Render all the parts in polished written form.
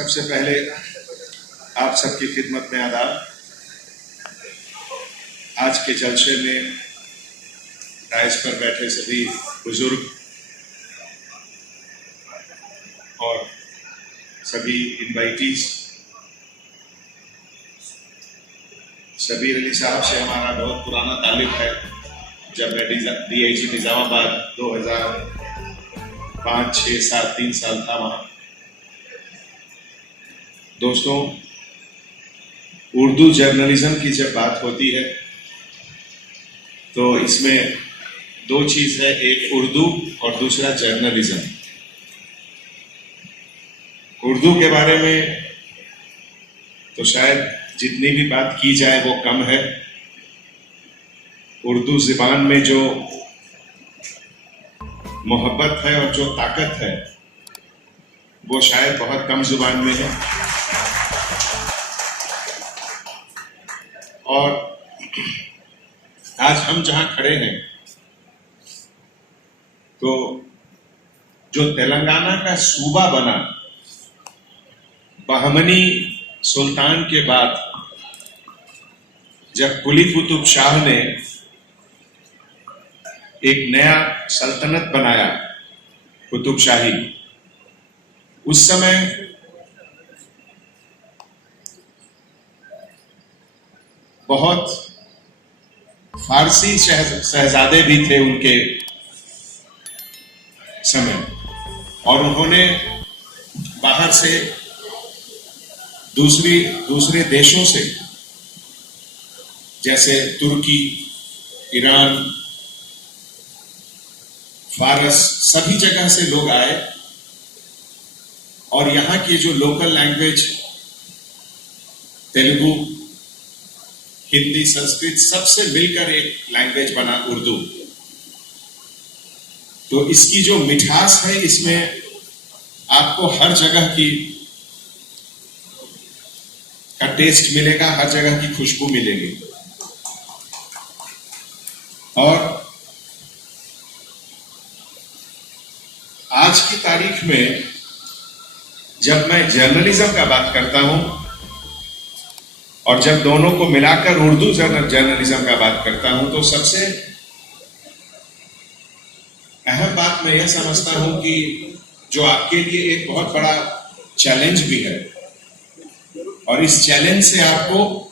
सबसे पहले आप सबकी खिदमत में आदाब। आज के जलसे में डायस पर बैठे सभी बुजुर्ग और सभी इनवाइटीज, शबीर अली साहब से हमारा बहुत पुराना ताल्लुक है। जब मैं DIG निजामाबाद 2005, 6, 7, 3 साल था वहाँ। दोस्तों, उर्दू जर्नलिज्म की जब बात होती है तो इसमें दो चीज है, एक उर्दू और दूसरा जर्नलिज्म। उर्दू के बारे में तो शायद जितनी भी बात की जाए वो कम है। उर्दू ज़ुबान में जो मोहब्बत है और जो ताकत है वो शायद बहुत कम ज़ुबान में है। और आज हम जहां खड़े हैं तो जो तेलंगाना का सूबा बना बहमनी सुल्तान के बाद, जब कुली कुतुब शाह ने एक नया सल्तनत बनाया कुतुब शाही, उस समय बहुत फारसी शहजादे भी थे उनके समय, और उन्होंने बाहर से दूसरे देशों से जैसे तुर्की, ईरान, फारस, सभी जगह से लोग आए और यहाँ की जो लोकल लैंग्वेज तेलुगु, हिंदी, संस्कृत सबसे मिलकर एक लैंग्वेज बना उर्दू। तो इसकी जो मिठास है, इसमें आपको हर जगह का टेस्ट मिलेगा, हर जगह की खुशबू मिलेगी। और आज की तारीख में जब मैं जर्नलिज्म का बात करता हूं और जब दोनों को मिलाकर उर्दू जर्नलिज्म का बात करता हूं, तो सबसे अहम बात मैं यह समझता हूं कि जो आपके लिए एक बहुत बड़ा चैलेंज भी है, और इस चैलेंज से आपको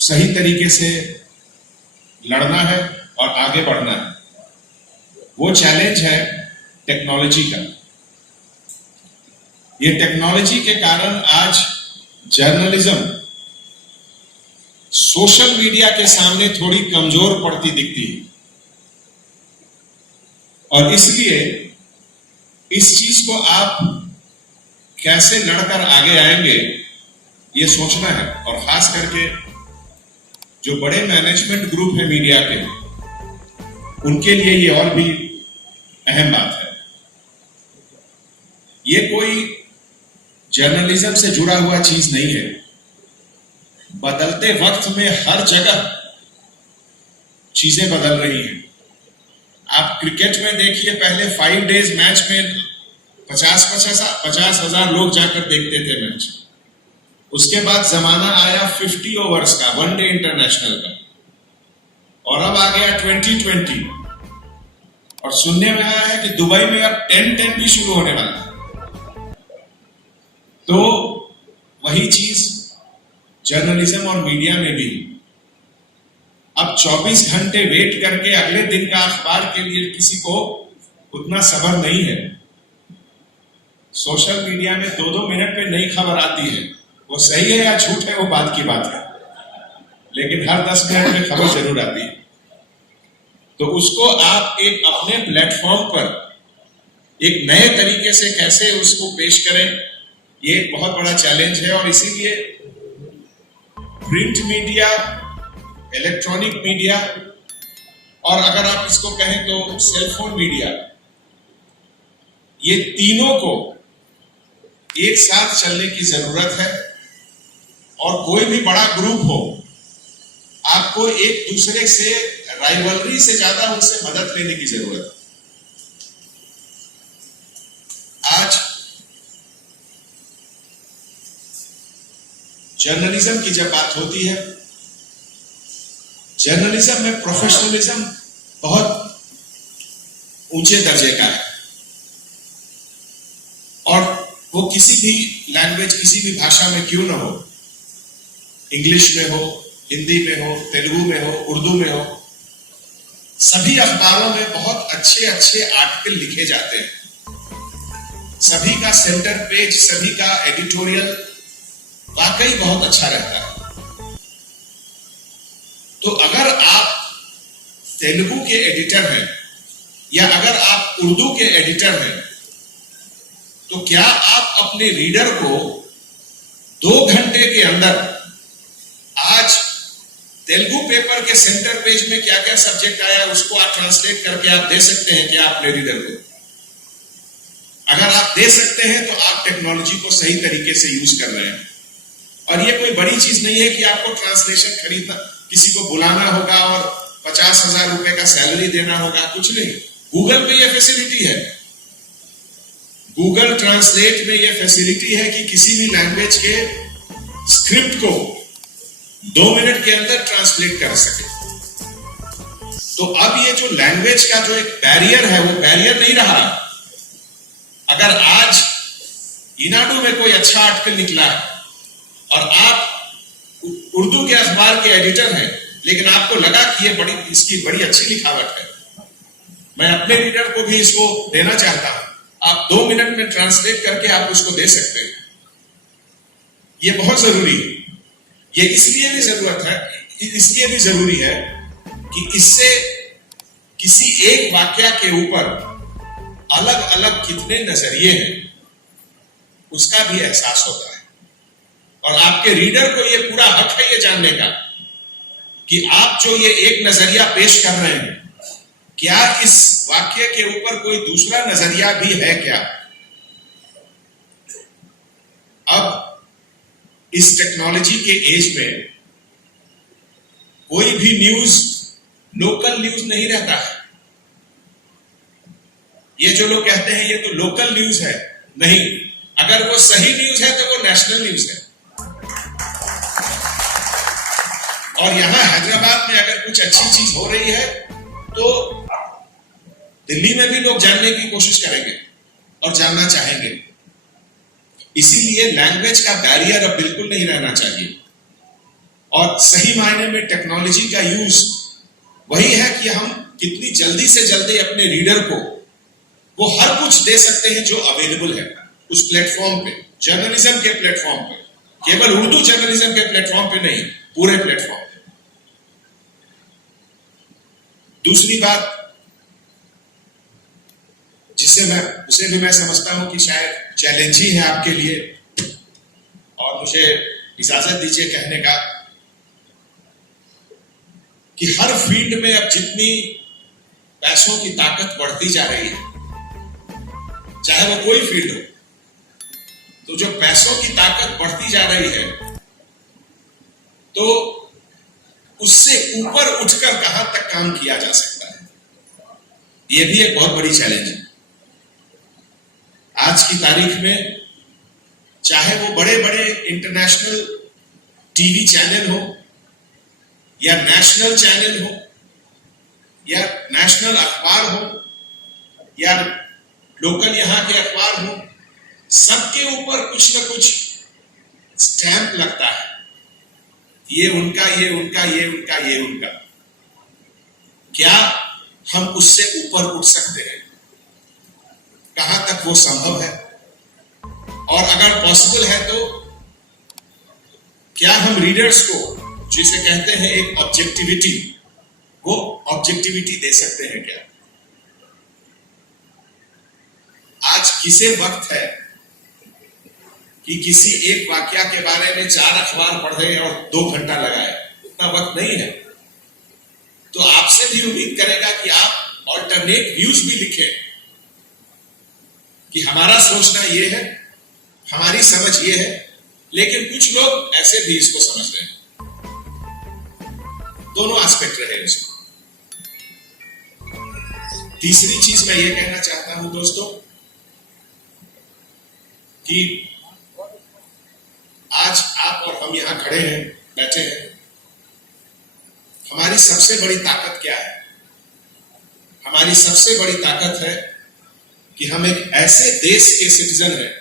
सही तरीके से लड़ना है और आगे बढ़ना है। वो चैलेंज है टेक्नोलॉजी का। ये टेक्नोलॉजी के कारण आज जर्नलिज्म सोशल मीडिया के सामने थोड़ी कमजोर पड़ती दिखती है, और इसलिए इस चीज को आप कैसे लड़कर आगे आएंगे ये सोचना है। और खास करके जो बड़े मैनेजमेंट ग्रुप है मीडिया के, उनके लिए ये और भी अहम बात है। ये कोई जर्नलिज्म से जुड़ा हुआ चीज नहीं है। बदलते वक्त में हर जगह चीजें बदल रही हैं। आप क्रिकेट में देखिए, पहले 5 डेज मैच में 50,000 लोग जाकर देखते थे मैच। उसके बाद जमाना आया 50 ओवर्स का, 1 डे इंटरनेशनल का, और अब आ गया 2020। और सुनने में आया है कि दुबई में अब 10-10 भी शुरू होने वाला है। तो वही चीज जर्नलिज्म और मीडिया में भी। अब 24 घंटे वेट करके अगले दिन का अखबार के लिए किसी को उतना सब्र नहीं है। सोशल मीडिया में 2-2 मिनट में नई खबर आती है। वो सही है या झूठ है वो बात की बात है, लेकिन हर 10 मिनट में खबर जरूर आती है। तो उसको आप एक अपने प्लेटफॉर्म पर एक नए तरीके से कैसे उसको पेश करें, ये एक बहुत बड़ा चैलेंज है। और इसीलिए प्रिंट मीडिया, इलेक्ट्रॉनिक मीडिया, और अगर आप इसको कहें तो सेलफोन मीडिया, ये तीनों को एक साथ चलने की जरूरत है। और कोई भी बड़ा ग्रुप हो, आपको एक दूसरे से राइवलरी से ज्यादा उनसे मदद लेने की जरूरत है। आज जर्नलिज्म की जब बात होती है, जर्नलिज्म में प्रोफेशनलिज्म बहुत ऊंचे दर्जे का है और वो किसी भी लैंग्वेज, किसी भी भाषा में क्यों ना हो, इंग्लिश में हो, हिंदी में हो, तेलुगु में हो, उर्दू में हो, सभी अखबारों में बहुत अच्छे अच्छे आर्टिकल लिखे जाते हैं। सभी का सेंटर पेज, सभी का एडिटोरियल वाकई बहुत अच्छा रहता है। तो अगर आप तेलुगु के एडिटर हैं या अगर आप उर्दू के एडिटर हैं, तो क्या आप अपने रीडर को 2 घंटे के अंदर आज तेलुगु पेपर के सेंटर पेज में क्या क्या सब्जेक्ट आया उसको आप ट्रांसलेट करके आप दे सकते हैं क्या अपने रीडर को? अगर आप दे सकते हैं तो आप टेक्नोलॉजी को सही तरीके से यूज कर रहे हैं। और ये कोई बड़ी चीज नहीं है कि आपको ट्रांसलेशन खरीदना, किसी को बुलाना होगा और 50,000 रुपए का सैलरी देना होगा, कुछ नहीं। गूगल पे ये फैसिलिटी है, गूगल ट्रांसलेट में ये फैसिलिटी है कि किसी भी लैंग्वेज के स्क्रिप्ट को 2 मिनट के अंदर ट्रांसलेट कर सके। तो अब ये जो लैंग्वेज का जो एक बैरियर है वो बैरियर नहीं रहा। अगर आज ईनाडू में कोई अच्छा आर्टिकल निकला है और आप उर्दू के अखबार के एडिटर हैं, लेकिन आपको लगा कि ये इसकी बड़ी अच्छी लिखावट है, मैं अपने रीडर को भी इसको देना चाहता हूं, आप 2 मिनट में ट्रांसलेट करके आप उसको दे सकते हैं। ये बहुत जरूरी है। ये इसलिए भी जरूरी है कि इससे किसी एक वाक्य के ऊपर अलग अलग कितने नजरिए हैं उसका भी एहसास होता है। और आपके रीडर को ये पूरा हक है ये जानने का कि आप जो ये एक नजरिया पेश कर रहे हैं, क्या इस वाक्य के ऊपर कोई दूसरा नजरिया भी है क्या? अब इस टेक्नोलॉजी के एज में कोई भी न्यूज लोकल न्यूज नहीं रहता है। ये जो लोग कहते हैं ये तो लोकल न्यूज है, नहीं, अगर वो सही न्यूज है तो वो नेशनल न्यूज है। और यहां हैदराबाद में अगर कुछ अच्छी चीज हो रही है तो दिल्ली में भी लोग जानने की कोशिश करेंगे और जानना चाहेंगे। इसीलिए लैंग्वेज का बैरियर अब बिल्कुल नहीं रहना चाहिए। और सही मायने में टेक्नोलॉजी का यूज वही है कि हम कितनी जल्दी से जल्दी अपने रीडर को वो हर कुछ दे सकते हैं जो अवेलेबल है उस प्लेटफॉर्म पे, जर्नलिज्म के प्लेटफॉर्म पे, केवल उर्दू जर्नलिज्म के प्लेटफॉर्म पे नहीं, पूरे प्लेटफॉर्म पे। दूसरी बात उसे भी मैं समझता हूं कि शायद चैलेंज ही है आपके लिए, और मुझे इजाजत दीजिए कहने का कि हर फील्ड में अब जितनी पैसों की ताकत बढ़ती जा रही है, चाहे वो कोई फील्ड हो, तो जो पैसों की ताकत बढ़ती जा रही है तो उससे ऊपर उठकर कहां तक काम किया जा सकता है, यह भी एक बहुत बड़ी चैलेंज है। आज की तारीख में चाहे वो बड़े बड़े इंटरनेशनल टीवी चैनल हो या नेशनल चैनल हो या नेशनल अखबार हो या लोकल यहां के अखबार हो, सबके ऊपर कुछ ना कुछ स्टैंप लगता है, ये उनका, ये उनका, ये उनका, ये उनका। क्या हम उससे ऊपर उठ सकते हैं? कहां तक वो संभव है? और अगर पॉसिबल है तो क्या हम रीडर्स को, जिसे कहते हैं एक ऑब्जेक्टिविटी, वो ऑब्जेक्टिविटी दे सकते हैं क्या? आज किसे वक्त है कि किसी एक वाक्य के बारे में 4 अखबार पढ़े और 2 घंटा लगाए? उतना वक्त नहीं है। तो आपसे भी उम्मीद करेगा कि आप ऑल्टरनेट व्यूज भी लिखें कि हमारा सोचना ये है, हमारी समझ ये है, लेकिन कुछ लोग ऐसे भी इसको समझ रहे हैं। दोनों एस्पेक्ट रहे उसमें। तीसरी चीज मैं ये कहना चाहता हूं दोस्तों कि आज आज आप और हम यहां खड़े हैं, बैठे हैं, हमारी सबसे बड़ी ताकत क्या है? हमारी सबसे बड़ी ताकत है कि हम एक ऐसे देश के सिटीजन हैं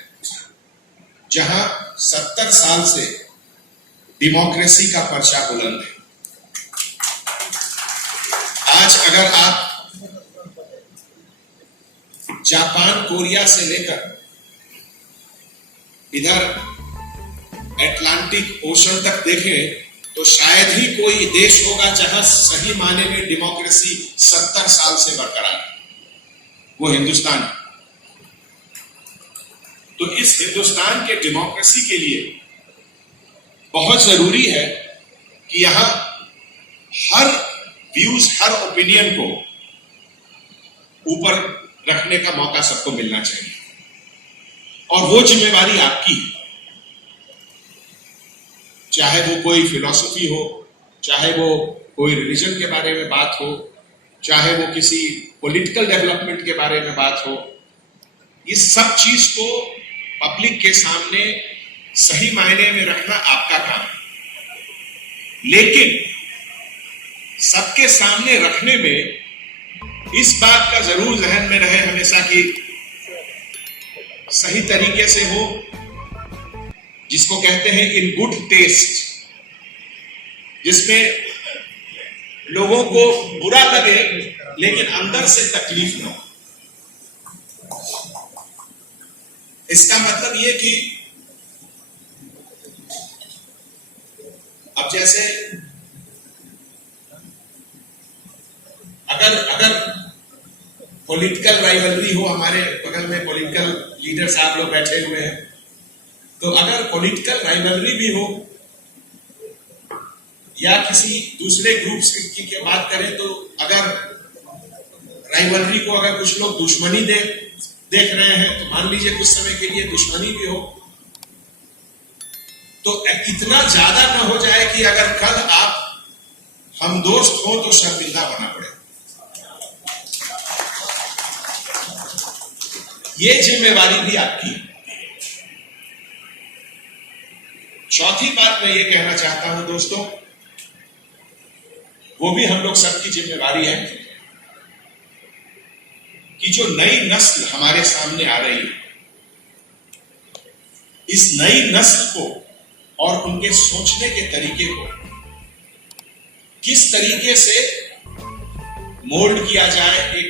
जहां 70 साल से डेमोक्रेसी का पर्चा बुलंद है। आज अगर आप जापान, कोरिया से लेकर इधर अटलांटिक ओशन तक देखें तो शायद ही कोई देश होगा जहां सही माने में डेमोक्रेसी 70 साल से बरकरार है, वो हिंदुस्तान है। तो इस हिंदुस्तान के डेमोक्रेसी के लिए बहुत जरूरी है कि यहां हर व्यूज, हर ओपिनियन को ऊपर रखने का मौका सबको मिलना चाहिए, और वो जिम्मेवारी आपकी है। चाहे वो कोई फिलॉसफी हो, चाहे वो कोई रिलीजन के बारे में बात हो, चाहे वो किसी पॉलिटिकल डेवलपमेंट के बारे में बात हो, इस सब चीज को पब्लिक के सामने सही मायने में रखना आपका काम है। लेकिन सबके सामने रखने में इस बात का जरूर जहन में रहे हमेशा कि सही तरीके से हो, जिसको कहते हैं इन गुड टेस्ट, जिसमें लोगों को बुरा लगे लेकिन अंदर से तकलीफ ना हो। इसका मतलब ये कि अब जैसे अगर पॉलिटिकल राइवलरी हो, हमारे बगल में पॉलिटिकल लीडर साहब लोग बैठे हुए हैं, तो अगर पॉलिटिकल राइवलरी भी हो या किसी दूसरे ग्रुप की बात करें, तो अगर राइवलरी को अगर कुछ लोग दुश्मनी देख रहे हैं, तो मान लीजिए कुछ समय के लिए दुश्मनी भी हो, तो इतना ज्यादा ना हो जाए कि अगर कल आप हम दोस्त हो तो शर्मिंदा होना पड़े। ये जिम्मेवारी भी आपकी है। चौथी बात मैं ये कहना चाहता हूं दोस्तों, वो भी हम लोग सबकी जिम्मेवारी है कि जो नई नस्ल हमारे सामने आ रही है, इस नई नस्ल को और उनके सोचने के तरीके को किस तरीके से मोल्ड किया जाए, एक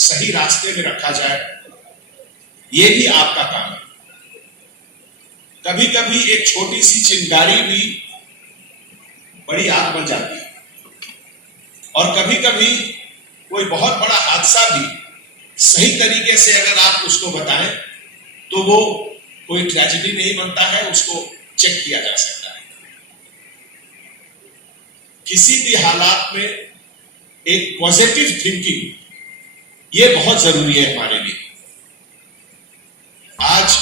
सही रास्ते में रखा जाए, ये भी आपका काम है। कभी कभी एक छोटी सी चिंगारी भी बड़ी आग बन जाती है, और कभी कभी कोई बहुत बड़ा हादसा भी सही तरीके से अगर आप उसको बताएं तो वो कोई ट्रेजेडी नहीं बनता है, उसको चेक किया जा सकता है। किसी भी हालात में एक पॉजिटिव थिंकिंग ये बहुत जरूरी है हमारे लिए। आज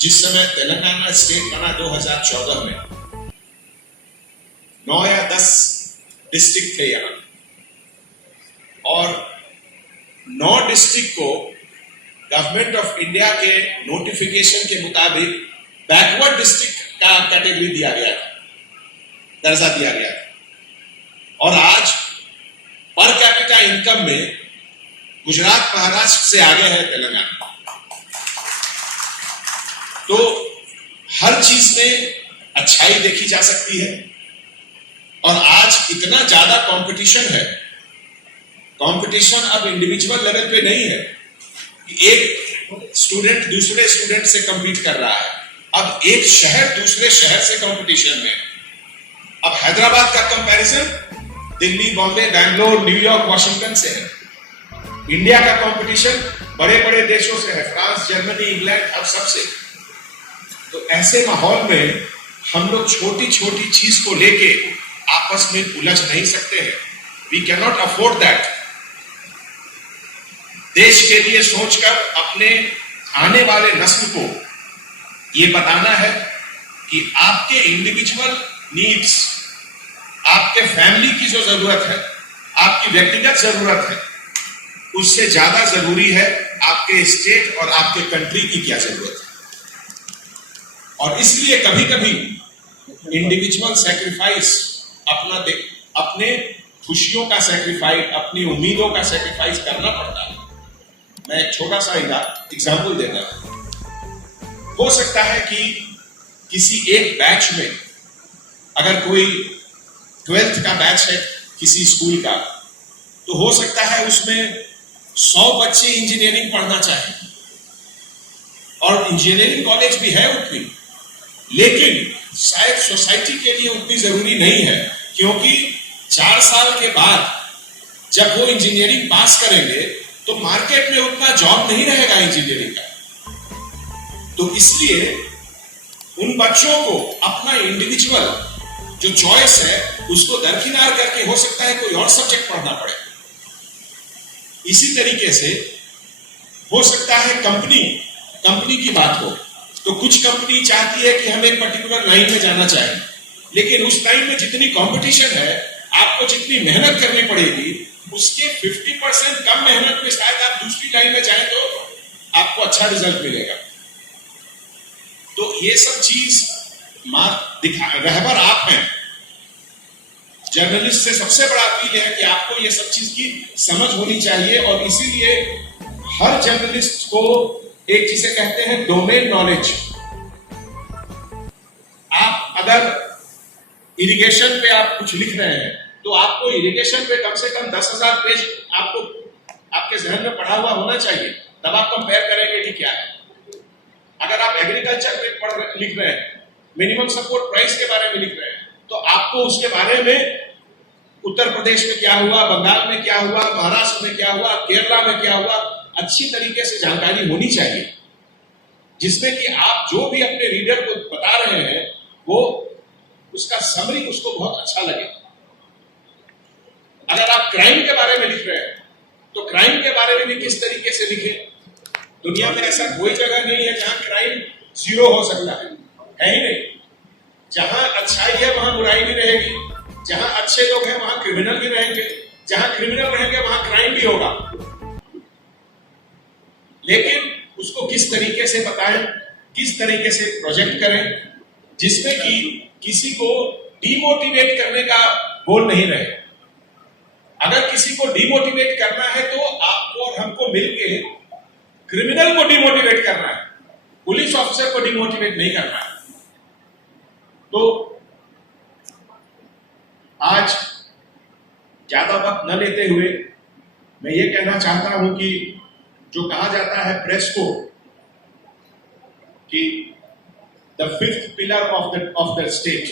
जिस समय तेलंगाना स्टेट बना 2014 में, 9 या 10 डिस्ट्रिक्ट थे यहां, और 9 डिस्ट्रिक्ट को गवर्नमेंट ऑफ इंडिया के नोटिफिकेशन के मुताबिक बैकवर्ड डिस्ट्रिक्ट का कैटेगरी दिया गया था, दर्जा दिया गया था। और आज पर कैपिटा इनकम में गुजरात, महाराष्ट्र से आगे है तेलंगाना। तो हर चीज में अच्छाई देखी जा सकती है, और आज इतना ज्यादा कंपटीशन है। कंपटीशन अब इंडिविजुअल लेवल पे नहीं है कि एक स्टूडेंट दूसरे स्टूडेंट से compete कर रहा है, अब एक शहर दूसरे शहर से कंपटीशन में। अब हैदराबाद का comparison Delhi, Bombay, Bangalore, New York, Washington से है। इंडिया का कंपटीशन बड़े बड़े देशों से है, फ्रांस, जर्मनी, इंग्लैंड, अब सबसे। तो ऐसे माहौल में हम लोग छोटी छोटी चीज को लेके आपस में उलझ नहीं सकते हैं। We can not afford that. देश के लिए सोचकर अपने आने वाले नस्ल को ये बताना है कि आपके इंडिविजुअल नीड्स, आपके फैमिली की जो जरूरत है, आपकी व्यक्तिगत जरूरत है, उससे ज्यादा जरूरी है आपके स्टेट और आपके कंट्री की क्या जरूरत है। और इसलिए कभी कभी इंडिविजुअल सैक्रिफाइस अपने खुशियों का सैक्रिफाइस, अपनी उम्मीदों का सैक्रिफाइस करना पड़ता है। मैं एक छोटा सा एग्जाम्पल देता हूं। हो सकता है कि किसी एक बैच में, अगर कोई 12th का बैच है किसी स्कूल का, तो हो सकता है उसमें 100 बच्चे इंजीनियरिंग पढ़ना चाहें, और इंजीनियरिंग कॉलेज भी है उतनी, लेकिन शायद सोसाइटी के लिए उतनी जरूरी नहीं है, क्योंकि 4 साल के बाद जब वो इंजीनियरिंग पास करेंगे तो मार्केट में उतना जॉब नहीं रहेगा इंजीनियरिंग का। तो इसलिए उन बच्चों को अपना इंडिविजुअल जो चॉइस है उसको दरकिनार करके हो सकता है कोई और सब्जेक्ट पढ़ना पड़े। इसी तरीके से हो सकता है कंपनी की बात हो, तो कुछ कंपनी चाहती है कि हम एक पर्टिकुलर लाइन में जाना चाहें, लेकिन उस लाइन में जितनी कंपटीशन है, आपको जितनी मेहनत करनी पड़ेगी, उसके 50% कम मेहनत में शायद आप दूसरी लाइन में जाएं तो आपको अच्छा रिजल्ट मिलेगा। तो ये सब चीज रहबर आप हैं। जर्नलिस्ट से सबसे बड़ा अपील है कि आपको ये सब चीज की समझ होनी चाहिए, और इसीलिए हर जर्नलिस्ट को एक जिसे कहते हैं डोमेन नॉलेज। आप अगर इरिगेशन पे आप कुछ लिख रहे हैं तो आपको इरिगेशन पे कम से कम 10,000 पेज आपको आपके जहन में पढ़ा हुआ होना चाहिए, तब आप कंपेयर करेंगे कि क्या है। अगर आप एग्रीकल्चर पे लिख रहे हैं, मिनिमम सपोर्ट प्राइस के बारे में लिख रहे हैं, तो आपको उसके बारे में उत्तर प्रदेश में क्या हुआ, बंगाल में क्या हुआ, महाराष्ट्र में क्या हुआ, केरला में क्या हुआ, अच्छी तरीके से जानकारी होनी चाहिए, जिसमें कि आप जो भी अपने रीडर को बता रहे हैं वो उसका समरी उसको बहुत अच्छा लगे। अगर आप क्राइम के बारे में लिख रहे हैं तो क्राइम के बारे में भी किस तरीके से लिखें। दुनिया में ऐसा कोई जगह नहीं है जहां क्राइम 0 हो सकता है ही नहीं। जहां अच्छाई है वहां बुराई भी रहेगी, जहां अच्छे लोग हैं वहां क्रिमिनल भी रहेंगे, जहां क्रिमिनल रहेंगे वहां क्राइम भी होगा। लेकिन उसको किस तरीके से बताएं, किस तरीके से प्रोजेक्ट करें, जिसमें कि किसी को डिमोटिवेट करने का गोल नहीं रहे। अगर किसी को डिमोटिवेट करना है तो आपको और हमको मिलके क्रिमिनल को डिमोटिवेट करना है, पुलिस ऑफिसर को डिमोटिवेट नहीं करना है। तो आज ज्यादा वक्त न लेते हुए मैं ये कहना चाहता हूं कि जो कहा जाता है प्रेस को कि the 5th pillar of the state,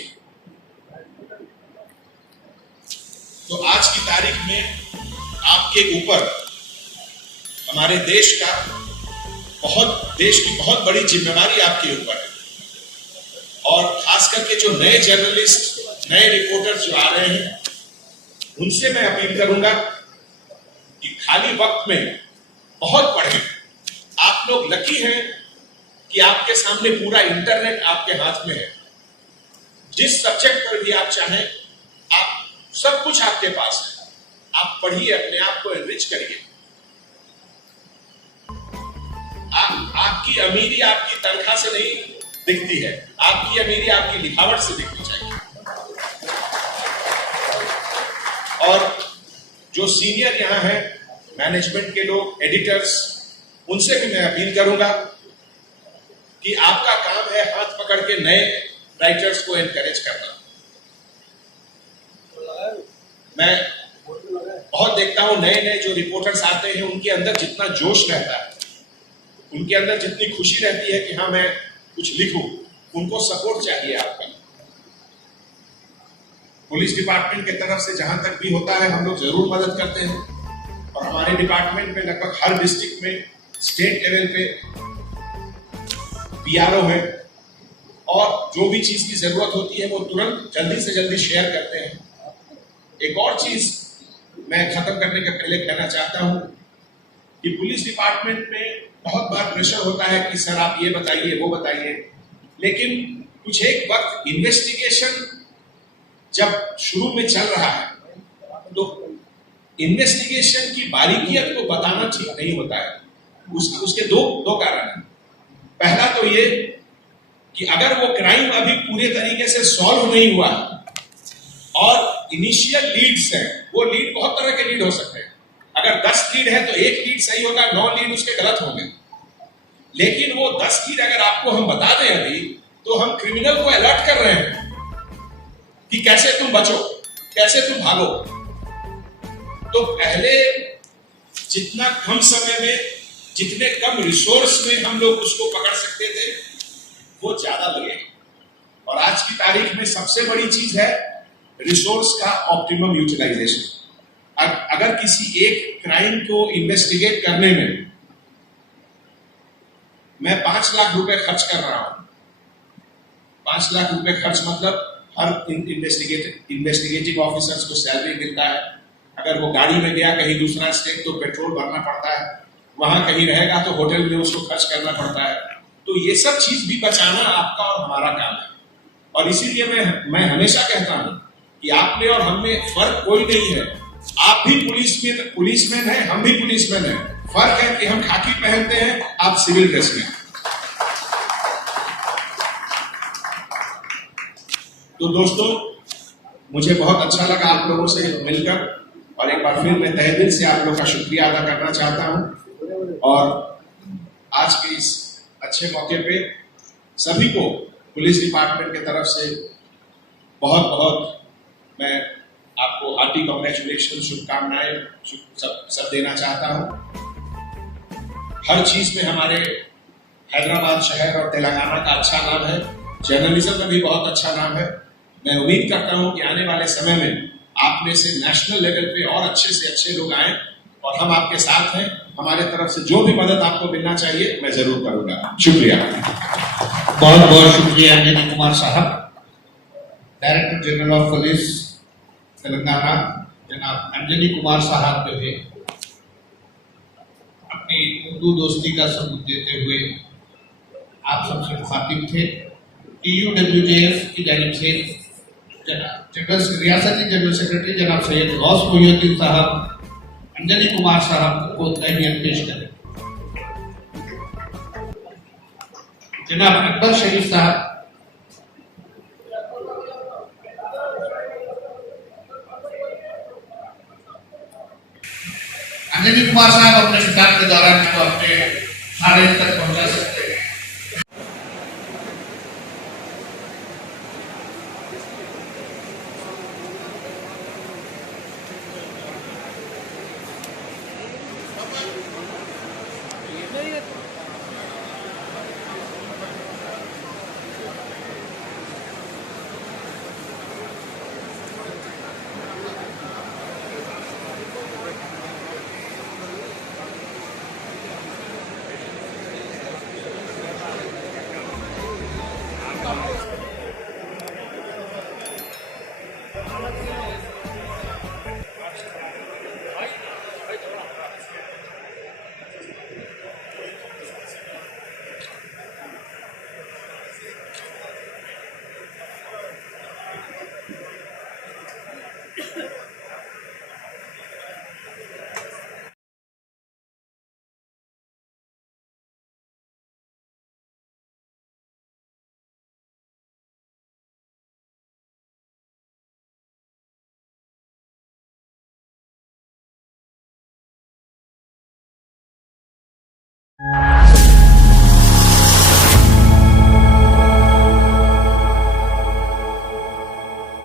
तो आज की तारीख में आपके ऊपर हमारे देश की बहुत बड़ी जिम्मेवारी आपके ऊपर है। और खास करके जो नए जर्नलिस्ट, नए रिपोर्टर्स जो आ रहे हैं, उनसे मैं अपील करूंगा कि खाली वक्त में बहुत पढ़ें। आप लोग लकी हैं कि आपके सामने पूरा इंटरनेट आपके हाथ में है। जिस सब्जेक्ट पर भी आप चाहें, आप सब कुछ आपके पास है। आप पढ़िए, अपने आप को एनरिच करिए। आपकी अमीरी आपकी तनख्वाह से नहीं दिखती है, आपकी अमीरी आपकी लिखावट से दिखनी चाहिए। और जो सीनियर यहां हैं, मैनेजमेंट के लोग, एडिटर्स, उनसे भी मैं अपील करूंगा कि आपका काम है हाथ पकड़ के नए राइटर्स को एनकरेज करना। मैं बहुत देखता हूं नए जो रिपोर्टर्स आते हैं, उनके अंदर जितना जोश रहता है, उनके अंदर जितनी खुशी रहती है कि हाँ मैं कुछ लिखूं, उनको सपोर्ट चाहिए आपका। पुलिस डिपार्टमेंट की तरफ से जहां तक भी होता है हम लोग जरूर मदद करते हैं, और हमारे डिपार्टमेंट में लगभग हर डिस्ट्रिक्ट में स्टेट लेवल पे पीआरओ है, और जो भी चीज की जरूरत होती है वो तुरंत जल्दी से जल्दी शेयर करते हैं। एक और चीज मैं खत्म करने के पहले कहना चाहता हूं कि पुलिस डिपार्टमेंट में बहुत बार प्रेशर होता है कि सर आप ये बताइए वो बताइए, लेकिन कुछ एक वक्त इन्वेस्टिगेशन जब शुरू में चल रहा है तो इन्वेस्टिगेशन की बारीकियत को बताना ठीक नहीं होता है। उसके दो कारण हैं। पहला तो ये कि अगर वो क्राइम अभी पूरे तरीके से सॉल्व नहीं हुआ और इनिशियल लीड्स हैं, वो लीड बहुत तरह के लीड हो सकते हैं। अगर 10 लीड है तो एक लीड सही होगा, 9 लीड उसके गलत होंगे। लेकिन वो 10 लीड अगर आपको हम बता दें अभी, तो हम क्रिमिनल को अलर्ट कर रहे हैं कि कैसे तुम बचो, कैसे तुम भागो। तो पहले जितना कम समय में, जितने कम रिसोर्स में हम लोग उसको पकड़ सकते थे, वो ज्यादा लगे। और आज की तारीख में सबसे बड़ी चीज है रिसोर्स का ऑप्टिमम यूटिलाइजेशन। अगर किसी एक क्राइम को इन्वेस्टिगेट करने में मैं 5 लाख रुपए खर्च कर रहा हूं, 5 लाख रुपए खर्च मतलब हर इन्वेस्टिगेटिव ऑफिसर्स को सैलरी मिलता है। अगर वो गाड़ी में गया कहीं दूसरा स्टेट तो पेट्रोल भरना पड़ता है, वहां कहीं रहेगा तो होटल में उसको खर्च करना पड़ता है। तो ये सब चीज भी बचाना आपका और हमारा काम है। और इसीलिए मैं हमेशा कहता हूं कि आप में और हम में फर्क कोई नहीं है। आप भी पुलिसमैन हैं, हम भी पुलिसमैन हैं। फर्क है कि हम खाकी पहनते हैं, आप सिविल ड्रेस में। तो दोस्तों, मुझे बहुत अच्छा लगा आप लोगों से मिलकर, और एक बार फिर मैं तहे दिल से आप लोगों का शुक्रिया अदा करना चाहता हूं। और आज के इस अच्छे मौके पे सभी को पुलिस डिपार्टमेंट की तरफ से बहुत बहुत मैं आपको हार्टी कांग्रेचुलेशन, शुभकामनाएं सब देना चाहता हूं। हर चीज में हमारे हैदराबाद शहर और तेलंगाना का अच्छा नाम है, जर्नलिज्म में भी बहुत अच्छा नाम है। मैं उम्मीद करता हूं कि आने वाले समय में आप में से नेशनल लेवल पे और अच्छे से अच्छे लोग आए, और हम आपके साथ हैं। हमारे तरफ से जो भी मदद आपको मिलना चाहिए मैं जरूर करूंगा। शुक्रिया। बहुत बहुत शुक्रिया अंजनी कुमार साहब। Director general of police Telangana जनाब अंजनी कुमार साहब जो है अपनी उर्दू दोस्ती का सबूत देते हुए आप सबसे मुखातिब थे। TUWJF की जानिब से रियासती जनरल सेक्रेटरी जनाब सैयद गौस मोहिउद्दीन साहब अंजनी कुमार साहब को तहनीत पेश करें। जनाब अकबर शरीफ साहब, अंजनी कुमार साहब अपने खिताब के दौरान को अपने खाने तक पहुंचा सकते